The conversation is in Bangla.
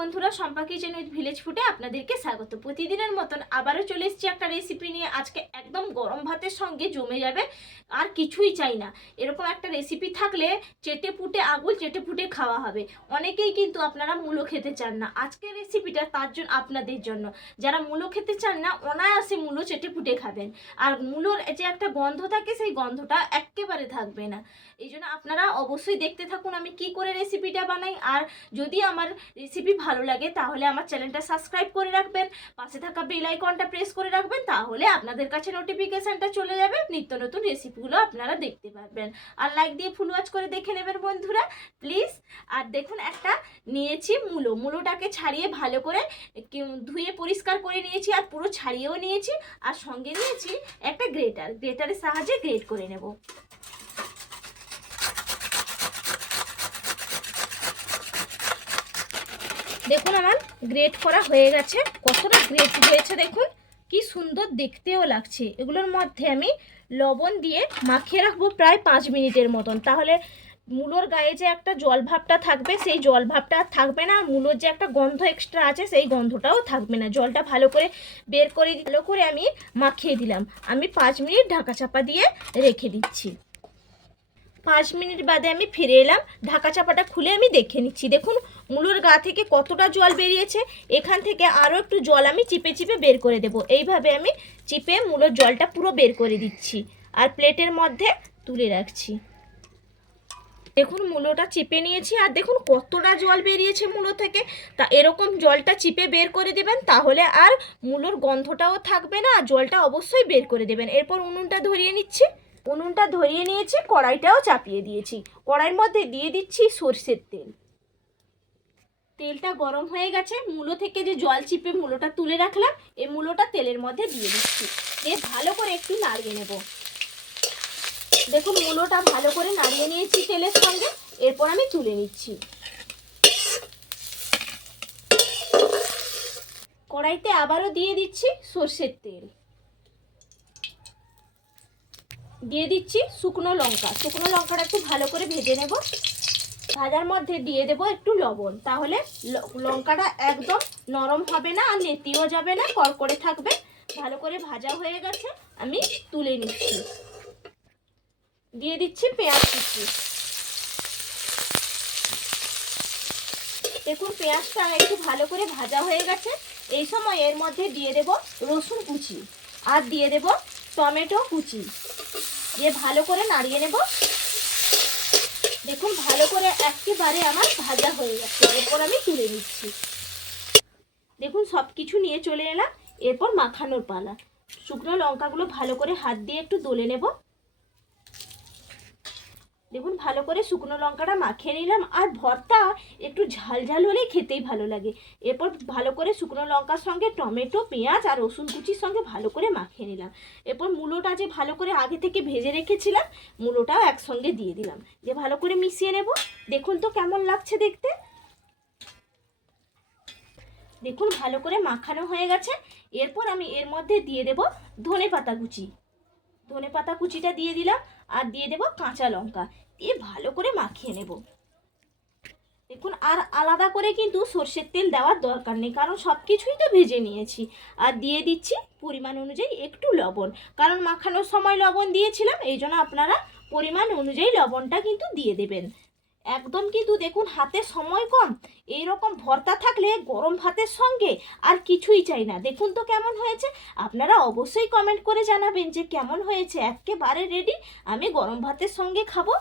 বন্ধুরা, শম্পা কিচেন উইথ ভিলেজ ফুডে আপনাদেরকে স্বাগত। প্রতিদিনের মতন আবারও চলে এসেছি একটা রেসিপি নিয়ে। আজকে একদম গরম ভাতের সঙ্গে জমে যাবে, আর কিছুই চাই না। এরকম একটা রেসিপি থাকলে চেটে পুটে আগুল চেটে পুটে খাওয়া হবে। অনেকেই কিন্তু আপনারা মূলো খেতে চান না। আজকের রেসিপিটা তার জন্য, আপনাদের জন্য। যারা মূলো খেতে চান না, অনায়াসে মূলো চেটে পুটে খাবেন। আর মূলোর যে একটা গন্ধ থাকে, সেই গন্ধটা একেবারে থাকবে না। এই জন্য আপনারা অবশ্যই দেখতে থাকুন আমি কি করে রেসিপিটা বানাই। আর যদি আমার রেসিপি ভালো লাগে তাহলে আমার চ্যানেলটা সাবস্ক্রাইব করে রাখবেন, পাশে থাকা বেল আইকনটা প্রেস করে রাখবেন, তাহলে আপনাদের কাছে নোটিফিকেশনটা চলে যাবে, নিত্য নতুন রেসিপিগুলো আপনারা দেখতে পারবেন। আর লাইক দিয়ে ফুল ওয়াচ করে দেখে নেবেন বন্ধুরা, প্লিজ। আর দেখুন, একটা নিয়েছি মূলোটাকে ছাড়িয়ে ভালো করে ধুয়ে পরিষ্কার করে নিয়েছি, আর পুরো ছাড়িয়েও নিয়েছি। আর সঙ্গে নিয়েছি একটা গ্রেটারের সাহায্যে গ্রেট করে নেব। দেখুন, আমার গ্রেট করা হয়ে গেছে। কতটা গ্রেট হয়েছে দেখুন, কি সুন্দর দেখতেও লাগছে। এগুলোর মধ্যে আমি লবণ দিয়ে মাখিয়ে রাখবো প্রায় 5 মিনিটের মতন। তাহলে মূলোর গায়ে যে একটা জল ভাবটা থাকবে, সেই জল ভাবটা থাকবে না। আর মূলোর যে একটা গন্ধ এক্সট্রা আছে, সেই গন্ধটাও থাকবে না। জলটা ভালো করে বের করে ভালো করে আমি মাখিয়ে দিলাম। আমি 5 মিনিট ঢাকা চাপা দিয়ে রেখে দিচ্ছি। 5 মিনিট বাদে আমি ফিরে এলাম। ঢাকা চাপাটা খুলে আমি দেখে নিচ্ছি। দেখুন, মূলোর গা থেকে কতটা জল বেরিয়েছে। এখান থেকে আরও একটু জল আমি চিপে চিপে বের করে দেব। এইভাবে আমি চিপে মূলোর জলটা পুরো বের করে দিচ্ছি, আর প্লেটের মধ্যে তুলে রাখছি। দেখুন, মূলোটা চিপে নিয়েছি, আর দেখুন কতটা জল বেরিয়েছে মূলো থেকে। তা এরকম জলটা চিপে বের করে দেবেন, তাহলে আর মূলোর গন্ধটাও থাকবে না। আর জলটা অবশ্যই বের করে দেবেন। এরপর উনুনটা ধরিয়ে নিচ্ছি। উনুনটা ধরিয়ে নিয়েছি, কড়াইটাও চাপিয়ে দিয়েছি। কড়াইয়ের মধ্যে দিয়ে দিচ্ছি সরষের তেল। তেলটা গরম হয়ে গেছে। মূলো থেকে যে জল চিপে মূলোটা তুলে রাখলাম, এই মূলোটা তেলের মধ্যে দিয়ে দিচ্ছি। দিয়ে ভালো করে একটু নাড়িয়ে নেব। দেখুন, মূলোটা ভালো করে নাড়িয়ে নিয়েছি তেলের সঙ্গে। এরপর আমি তুলে নিচ্ছি। কড়াইতে আবারও দিয়ে দিচ্ছি সরষের তেল। দিয়ে দিচ্ছি শুকনো লঙ্কাটা একটু ভালো করে ভেজে নেব। ভাজার মধ্যে দিয়ে দেব একটু লবণ, তাহলে লঙ্কাটা একদম নরম হবে না, আর নেতিও যাবে না, কড়কড়ে থাকবে। ভালো করে ভাজা হয়ে গেছে, আমি তুলে নিচ্ছি। দিয়ে দিচ্ছি পেঁয়াজ কুচি। দেখুন, পেঁয়াজটা একটু ভালো করে ভাজা হয়ে গেছে। এই সময় এর মধ্যে দিয়ে দেব রসুন কুচি, আর দিয়ে দেব টমেটো কুচি। দিয়ে ভালো করে নাড়িয়ে নেব। দেখুন, ভালো করে একেবারে আমার ভাজা হয়ে গেছে। এরপর আমি তুলে নিচ্ছি। দেখুন, সব কিছু নিয়ে চলে এলাম। এরপর মাখানোর পালা। শুকনো লঙ্কাগুলো ভালো করে হাত দিয়ে একটু দলে নেব। দেখুন, ভালো করে শুকনো লঙ্কাটা মাখিয়ে নিলাম। আর ভর্তা একটু ঝাল ঝাল হলেই খেতেই ভালো লাগে। এরপর ভালো করে শুকনো লঙ্কার সঙ্গে টমেটো, পেঁয়াজ আর রসুন কুচির সঙ্গে ভালো করে মাখিয়ে নিলাম। এরপর মূলোটা যে ভালো করে আগে থেকে ভেজে রেখেছিলাম, মূলোটাও একসঙ্গে দিয়ে দিলাম। দিয়ে ভালো করে মিশিয়ে নেব। দেখুন তো কেমন লাগছে দেখতে। দেখুন, ভালো করে মাখানো হয়ে গেছে। এরপর আমি এর মধ্যে দিয়ে দেব ধনেপাতা কুচিটা দিয়ে দিলাম, আর দিয়ে দেব কাঁচা লঙ্কা। দিয়ে ভালো করে মাখিয়ে নেব। দেখুন, আর আলাদা করে কিন্তু সরষের তেল দেওয়ার দরকার নেই, কারণ সব কিছুই তো ভেজে নিয়েছি। আর দিয়ে দিচ্ছি পরিমাণ অনুযায়ী একটু লবণ, কারণ মাখানোর সময় লবণ দিয়েছিলাম। এই জন্য আপনারা পরিমাণ অনুযায়ী লবণটা কিন্তু দিয়ে দেবেন। একদম কিন্তু দেখুন, হাতে সময় কম, এইরকম ভর্তা থাকলে গরম ভাতের সঙ্গে আর কিছুই চাই না। দেখুন তো কেমন হয়েছে। আপনারা অবশ্যই কমেন্ট করে জানাবেন যে কেমন হয়েছে। একেবারে রেডি, আমি গরম ভাতের সঙ্গে খাবো।